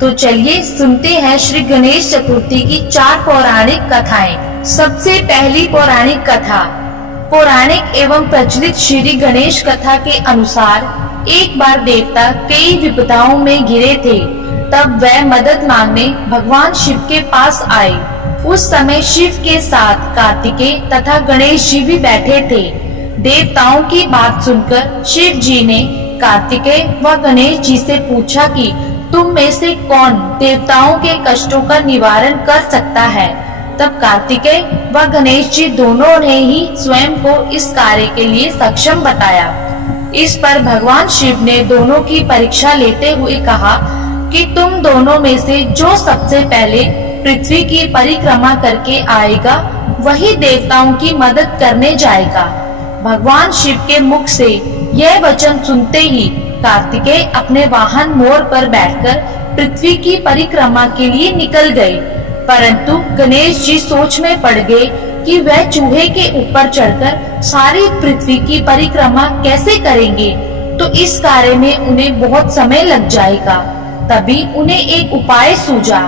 तो चलिए सुनते हैं श्री गणेश चतुर्थी की 4 पौराणिक कथाएं। सबसे पहली पौराणिक कथा। पौराणिक एवं प्रचलित श्री गणेश कथा के अनुसार एक बार देवता कई विपदाओं में घिरे थे। तब वह मदद मांगने भगवान शिव के पास आए। उस समय शिव के साथ कार्तिकेय तथा गणेश जी भी बैठे थे। देवताओं की बात सुनकर शिव जी ने कार्तिकेय व गणेश जी से पूछा कि तुम में से कौन देवताओं के कष्टों का निवारण कर सकता है। तब कार्तिकेय व गणेश जी दोनों ने ही स्वयं को इस कार्य के लिए सक्षम बताया। इस पर भगवान शिव ने दोनों की परीक्षा लेते हुए कहा कि तुम दोनों में से जो सबसे पहले पृथ्वी की परिक्रमा करके आएगा वही देवताओं की मदद करने जाएगा। भगवान शिव के मुख से यह वचन सुनते ही कार्तिकेय अपने वाहन मोर पर बैठकर पृथ्वी की परिक्रमा के लिए निकल गए। परंतु गणेश जी सोच में पड़ गए कि वह चूहे के ऊपर चढ़कर सारी पृथ्वी की परिक्रमा कैसे करेंगे, तो इस कार्य में उन्हें बहुत समय लग जाएगा। तभी उन्हें एक उपाय सूझा।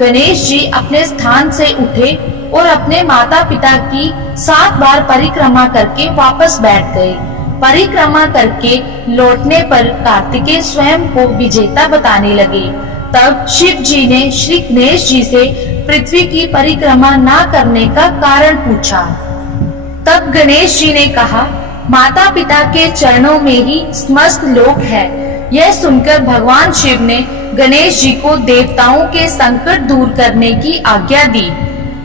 गणेश जी अपने स्थान से उठे और अपने माता पिता की 7 बार परिक्रमा करके वापस बैठ गए। परिक्रमा करके लौटने पर कार्तिकेय स्वयं को विजेता बताने लगे। तब शिव जी ने श्री गणेश जी से पृथ्वी की परिक्रमा ना करने का कारण पूछा। तब गणेश जी ने कहा, माता पिता के चरणों में ही समस्त लोक है। यह सुनकर भगवान शिव ने गणेश जी को देवताओं के संकट दूर करने की आज्ञा दी।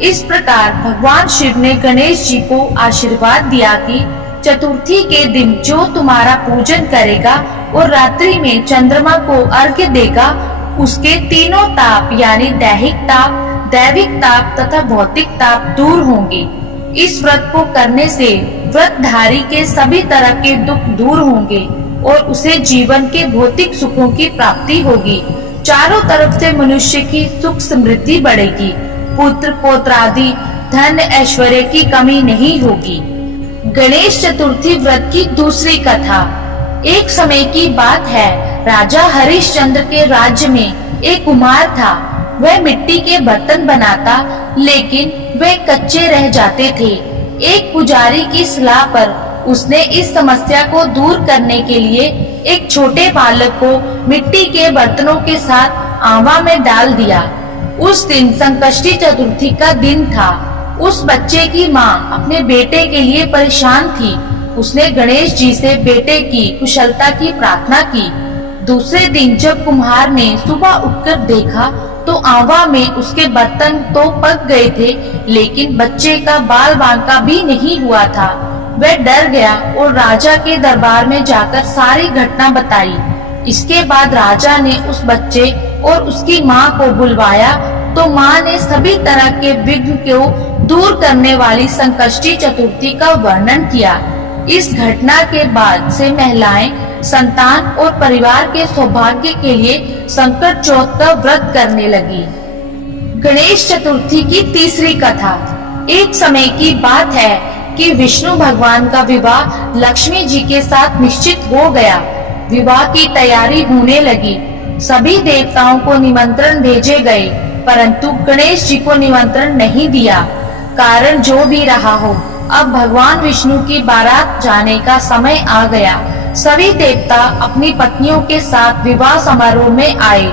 इस प्रकार भगवान शिव ने गणेश जी को आशीर्वाद दिया कि चतुर्थी के दिन जो तुम्हारा पूजन करेगा और रात्रि में चंद्रमा को अर्घ्य देगा, उसके तीनों ताप यानी दैहिक ताप, दैविक ताप तथा भौतिक ताप दूर होंगे। इस व्रत को करने से व्रतधारी के सभी तरह के दुख दूर होंगे और उसे जीवन के भौतिक सुखों की प्राप्ति होगी। चारों तरफ से मनुष्य की सुख समृद्धि बढ़ेगी। पुत्र पौत्रादि धन ऐश्वर्य की कमी नहीं होगी। गणेश चतुर्थी व्रत की दूसरी कथा। एक समय की बात है, राजा हरिश्चंद्र के राज्य में एक कुम्हार था। वह मिट्टी के बर्तन बनाता, लेकिन वे कच्चे रह जाते थे। एक पुजारी की सलाह पर उसने इस समस्या को दूर करने के लिए एक छोटे बालक को मिट्टी के बर्तनों के साथ आवा में डाल दिया। उस दिन संकष्टी चतुर्थी का दिन था। उस बच्चे की माँ अपने बेटे के लिए परेशान थी। उसने गणेश जी से बेटे की कुशलता की प्रार्थना की। दूसरे दिन जब कुम्हार ने सुबह उठकर देखा तो आवा में उसके बर्तन तो पक गए थे, लेकिन बच्चे का बाल बांका भी नहीं हुआ था। वह डर गया और राजा के दरबार में जाकर सारी घटना बताई। इसके बाद राजा ने उस बच्चे और उसकी माँ को बुलवाया तो माँ ने सभी तरह के विघ्न को दूर करने वाली संकष्टी चतुर्थी का वर्णन किया। इस घटना के बाद से महिलाएं संतान और परिवार के सौभाग्य के लिए संकट चौथ का व्रत करने लगी। गणेश चतुर्थी की तीसरी कथा। एक समय की बात है कि विष्णु भगवान का विवाह लक्ष्मी जी के साथ निश्चित हो गया। विवाह की तैयारी होने लगी। सभी देवताओं को निमंत्रण भेजे गए, परंतु गणेश जी को निमंत्रण नहीं दिया। कारण जो भी रहा हो, अब भगवान विष्णु की बारात जाने का समय आ गया। सभी देवता अपनी पत्नियों के साथ विवाह समारोह में आए।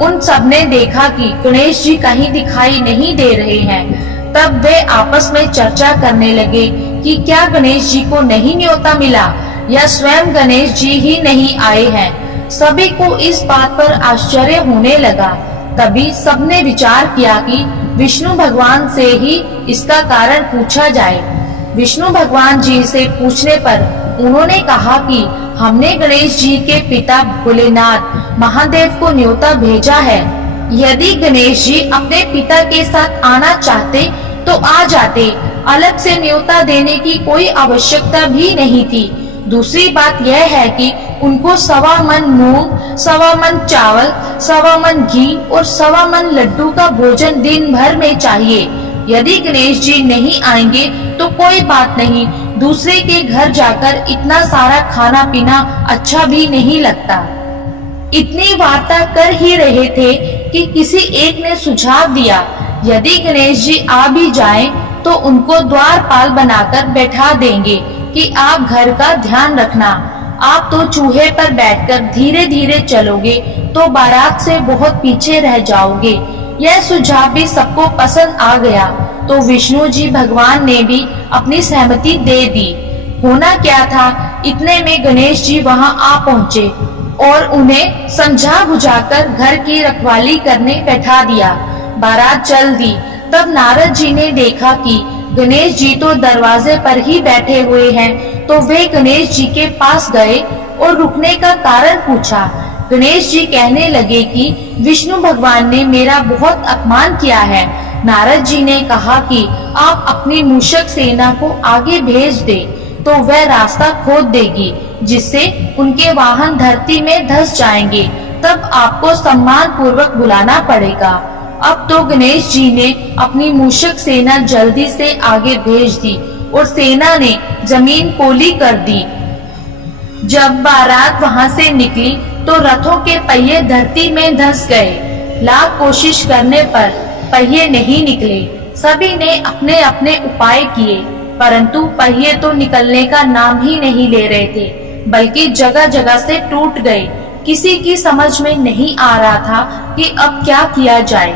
उन सब ने देखा कि गणेश जी कहीं दिखाई नहीं दे रहे हैं। तब वे आपस में चर्चा करने लगे कि क्या गणेश जी को नहीं न्योता मिला या स्वयं गणेश जी ही नहीं आए हैं। सभी को इस बात पर आश्चर्य होने लगा। तभी सबने विचार किया कि विष्णु भगवान से ही इसका कारण पूछा जाए। विष्णु भगवान जी से पूछने पर उन्होंने कहा कि हमने गणेश जी के पिता भोलेनाथ महादेव को न्योता भेजा है। यदि गणेश जी अपने पिता के साथ आना चाहते तो आ जाते। अलग से न्योता देने की कोई आवश्यकता भी नहीं थी। दूसरी बात यह है कि उनको 1.25 मन मूंग, 1.25 मन चावल, 1.25 मन घी और 1.25 मन लड्डू का भोजन दिन भर में चाहिए। यदि गणेश जी नहीं आएंगे तो कोई बात नहीं, दूसरे के घर जाकर इतना सारा खाना पीना अच्छा भी नहीं लगता। इतनी वार्ता कर ही रहे थे कि किसी एक ने सुझाव दिया, यदि गणेश जी आ भी जाएं तो उनको द्वारपाल बनाकर बैठा देंगे कि आप घर का ध्यान रखना। आप तो चूहे पर बैठकर धीरे धीरे चलोगे तो बारात से बहुत पीछे रह जाओगे। यह सुझाव भी सबको पसंद आ गया तो विष्णु जी भगवान ने भी अपनी सहमति दे दी। होना क्या था, इतने में गणेश जी वहां आ पहुंचे और उन्हें समझा बुझाकर घर की रखवाली करने बैठा दिया। बारात चल दी। तब नारद जी ने देखा कि गणेश जी तो दरवाजे पर ही बैठे हुए हैं, तो वे गणेश जी के पास गए और रुकने का कारण पूछा। गणेश जी कहने लगे कि विष्णु भगवान ने मेरा बहुत अपमान किया है। नारद जी ने कहा कि आप अपनी मूषक सेना को आगे भेज दे तो वह रास्ता खोद देगी, जिससे उनके वाहन धरती में धंस जाएंगे। तब आपको सम्मान पूर्वक बुलाना पड़ेगा। अब तो गणेश जी ने अपनी मूषक सेना जल्दी से आगे भेज दी और सेना ने जमीन पोली कर दी। जब बारात वहां से निकली तो रथों के पहिए धरती में धंस गए। लाख कोशिश करने पर पहिए नहीं निकले। सभी ने अपने अपने उपाय किए, परंतु पहिए तो निकलने का नाम ही नहीं ले रहे थे, बल्कि जगह जगह से टूट गए। किसी की समझ में नहीं आ रहा था कि अब क्या किया जाए।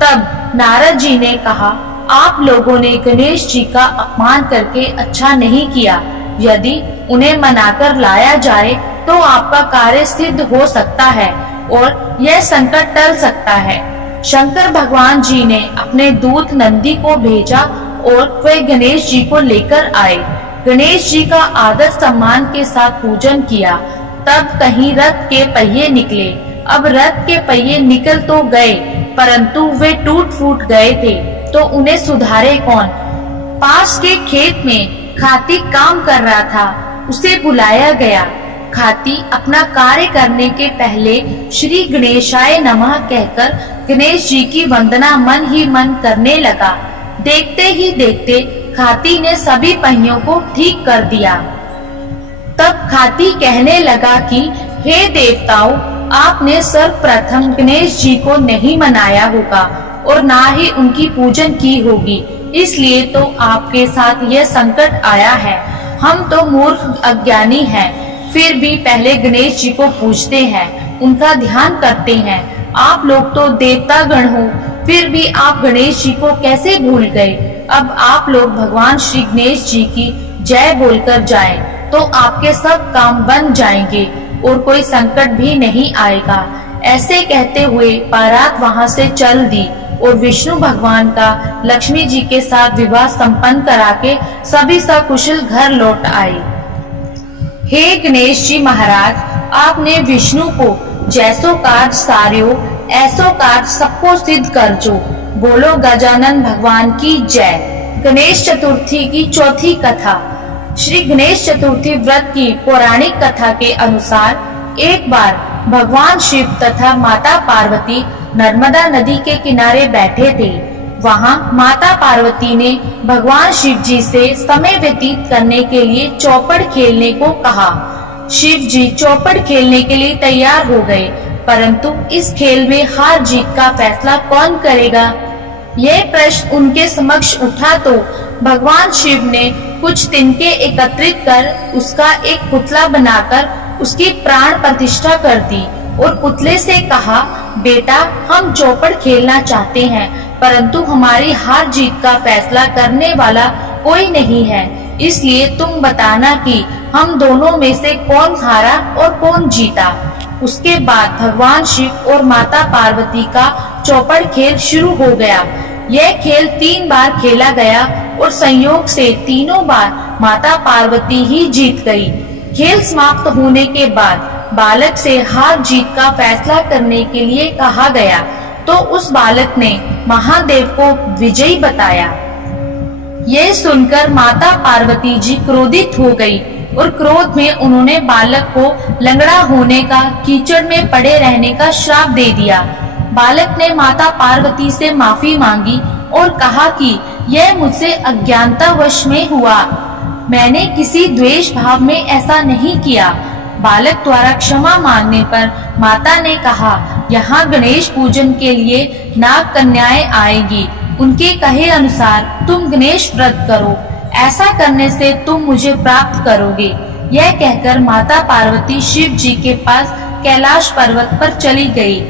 तब नारद जी ने कहा, आप लोगों ने गणेश जी का अपमान करके अच्छा नहीं किया। यदि उन्हें मनाकर लाया जाए तो आपका कार्य सिद्ध हो सकता है और यह संकट टल सकता है। शंकर भगवान जी ने अपने दूत नंदी को भेजा और वे गणेश जी को लेकर आए। गणेश जी का आदर सम्मान के साथ पूजन किया। तब कहीं रथ के पहिए निकले। अब रथ के पहिए निकल तो गए, परंतु वे टूट फूट गए थे, तो उन्हें सुधारे कौन। पास के खेत में खाती काम कर रहा था, उसे बुलाया गया। खाती अपना कार्य करने के पहले श्री गणेशाय नमः कहकर गणेश जी की वंदना मन ही मन करने लगा। देखते ही देखते खाती ने सभी पहियों को ठीक कर दिया। तब खाती कहने लगा कि हे देवताओं, आपने सर्वप्रथम गणेश जी को नहीं मनाया होगा और ना ही उनकी पूजन की होगी, इसलिए तो आपके साथ यह संकट आया है। हम तो मूर्ख अज्ञानी हैं, फिर भी पहले गणेश जी को पूजते हैं, उनका ध्यान करते हैं। आप लोग तो देवता गण हो, फिर भी आप गणेश जी को कैसे भूल गए। अब आप लोग भगवान श्री गणेश जी की जय बोलकर जाएं, तो आपके सब काम बन जाएंगे और कोई संकट भी नहीं आएगा। ऐसे कहते हुए बारात वहां से चल दी और विष्णु भगवान का लक्ष्मी जी के साथ विवाह संपन्न करा के सभी सकुशल घर लौट आए। हे गणेश जी महाराज, आपने विष्णु को जैसो कार्य सार्यो ऐसो कार्य सबको सिद्ध कर जो। बोलो गजानन भगवान की जय। गणेश चतुर्थी की चौथी कथा। श्री गणेश चतुर्थी व्रत की पौराणिक कथा के अनुसार एक बार भगवान शिव तथा माता पार्वती नर्मदा नदी के किनारे बैठे थे। वहां माता पार्वती ने भगवान शिव जी से समय व्यतीत करने के लिए चौपड़ खेलने को कहा। शिव जी चौपड़ खेलने के लिए तैयार हो गए, परंतु इस खेल में हार जीत का फैसला कौन करेगा, यह प्रश्न उनके समक्ष उठा तो भगवान शिव ने कुछ तिनके एकत्रित कर उसका एक पुतला बनाकर उसकी प्राण प्रतिष्ठा कर दी और पुतले से कहा, बेटा हम चौपड़ खेलना चाहते हैं, परंतु हमारी हार जीत का फैसला करने वाला कोई नहीं है, इसलिए तुम बताना कि हम दोनों में से कौन हारा और कौन जीता। उसके बाद भगवान शिव और माता पार्वती का चौपड़ खेल शुरू हो गया। यह खेल 3 बार खेला गया और संयोग से तीनों बार माता पार्वती ही जीत गई। खेल समाप्त होने के बाद बालक से हार जीत का फैसला करने के लिए कहा गया, तो उस बालक ने महादेव को विजयी बताया। यह सुनकर माता पार्वती जी क्रोधित हो गई और क्रोध में उन्होंने बालक को लंगड़ा होने का, कीचड़ में पड़े रहने का श्राप दे दिया। बालक ने माता पार्वती से माफी मांगी और कहा कि यह मुझसे अज्ञानतावश में हुआ, मैंने किसी द्वेष भाव में ऐसा नहीं किया। बालक द्वारा क्षमा मांगने पर माता ने कहा, यहाँ गणेश पूजन के लिए नाग कन्याएं आएगी। उनके कहे अनुसार तुम गणेश व्रत करो, ऐसा करने से तुम मुझे प्राप्त करोगे। यह कहकर माता पार्वती शिव जी के पास कैलाश पर्वत पर चली गई।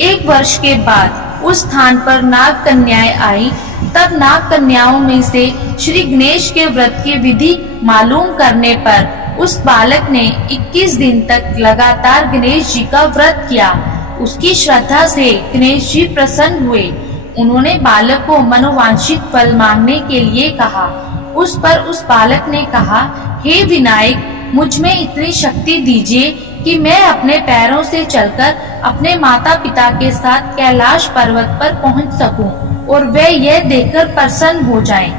1 वर्ष के बाद उस स्थान पर नाग कन्याएं आई। तब नाग कन्याओं में से श्री गणेश के व्रत की विधि मालूम करने पर उस बालक ने 21 दिन तक लगातार गणेश जी का व्रत किया। उसकी श्रद्धा से गणेश जी प्रसन्न हुए। उन्होंने बालक को मनोवांछित फल मांगने के लिए कहा। उस पर उस बालक ने कहा, हे विनायक, मुझ में इतनी शक्ति दीजिए कि मैं अपने पैरों से चलकर अपने माता पिता के साथ कैलाश पर्वत पर पहुंच सकूं और वे यह देखकर प्रसन्न हो जाएं।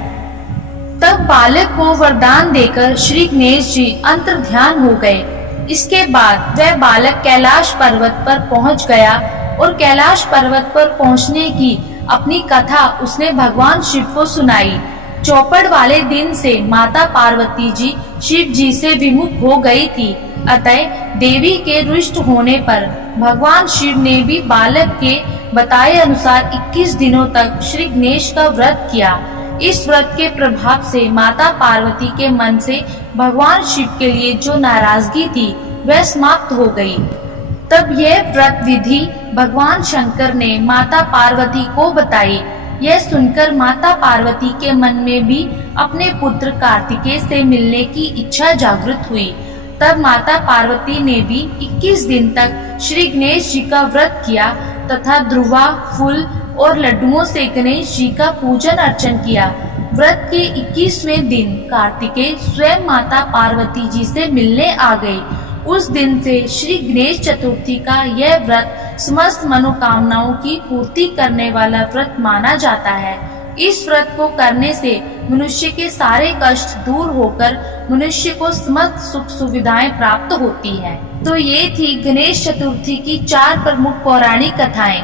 तब बालक को वरदान देकर श्री गणेश जी अंतर्ध्यान हो गए। इसके बाद वह बालक कैलाश पर्वत पर पहुंच गया और कैलाश पर्वत पर पहुंचने की अपनी कथा उसने भगवान शिव को सुनाई। चौपड़ वाले दिन से माता पार्वती जी शिव जी से विमुख हो गई थी। अतः देवी के रुष्ट होने पर भगवान शिव ने भी बालक के बताए अनुसार 21 दिनों तक श्री गणेश का व्रत किया। इस व्रत के प्रभाव से माता पार्वती के मन से भगवान शिव के लिए जो नाराजगी थी वह समाप्त हो गई। तब यह व्रत विधि भगवान शंकर ने माता पार्वती को बताई। यह सुनकर माता पार्वती के मन में भी अपने पुत्र कार्तिकेय से मिलने की इच्छा जागृत हुई। तब माता पार्वती ने भी 21 दिन तक श्री गणेश जी का व्रत किया तथा ध्रुवा, फूल और लड्डुओं से गणेश जी का पूजन अर्चन किया। व्रत के 21वें दिन कार्तिकेय स्वयं माता पार्वती जी से मिलने आ गए। उस दिन से श्री गणेश चतुर्थी का यह व्रत समस्त मनोकामनाओं की पूर्ति करने वाला व्रत माना जाता है। इस व्रत को करने से मनुष्य के सारे कष्ट दूर होकर मनुष्य को समस्त सुख सुविधाएं प्राप्त होती है। तो ये थी गणेश चतुर्थी की 4 प्रमुख पौराणिक कथाएं।